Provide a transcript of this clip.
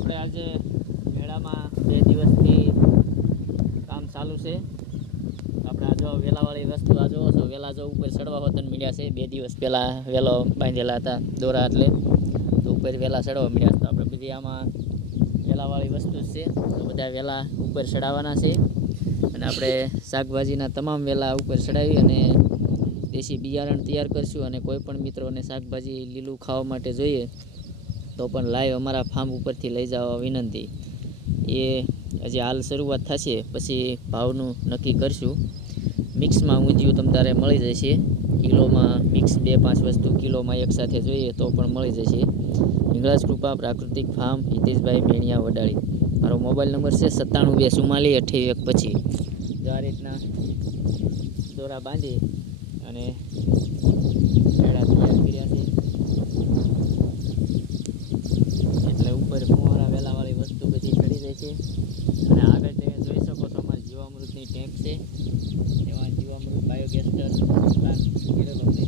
આપણે આજે મેળામાં 2 દિવસથી કામ ચાલુ છે. આપણે આ જો વેલાવાળી વસ્તુ આ જોવો છો, વેલા જો ઉપર ચડવા હોતન મળ્યા છે. 2 દિવસ પહેલાં વેલો બાંધેલા હતા દોરા, એટલે તો ઉપર વેલા ચડવા મળ્યા. તો આપણે બધી આમાં વેલાવાળી વસ્તુ જ છે, તો બધા વેલા ઉપર ચડાવવાના છે. અને આપણે શાકભાજીના તમામ વેલા ઉપર ચડાવી અને દેશી બિયારણ તૈયાર કરશું. અને કોઈ પણ મિત્રોને શાકભાજી લીલું ખાવા માટે જોઈએ તો પણ લાઈવ અમારા ફાર્મ ઉપરથી લઈ જવા વિનંતી. એ હજી હાલ શરૂઆત થશે, પછી ભાવનું નક્કી કરશું. મિક્સમાં ઊંધિયું તમ તારે મળી જશે. કિલોમાં મિક્સ 2-5 વસ્તુ કિલોમાં એકસાથે જોઈએ તો પણ મળી જશે. હિંગળાજ કૃપા પ્રાકૃતિક ફાર્મ, હિતેશભાઈ મેણિયા વડાળી. મારો મોબાઈલ નંબર છે 9724482825. જો આ રીતના દોરા બાંધી અને મેળા તૈયાર કર્યા છે. એટલે ઉપર ફુવારા વેલાવાળી વસ્તુ બધી ચડી જાય છે. અને આગળ તમે જોઈ શકો છો, અમારી જીવામૃતની ટેન્ક છે. એમાં જીવામૃત બાયોગેસ પ્લાન્ટ કરેલો છે.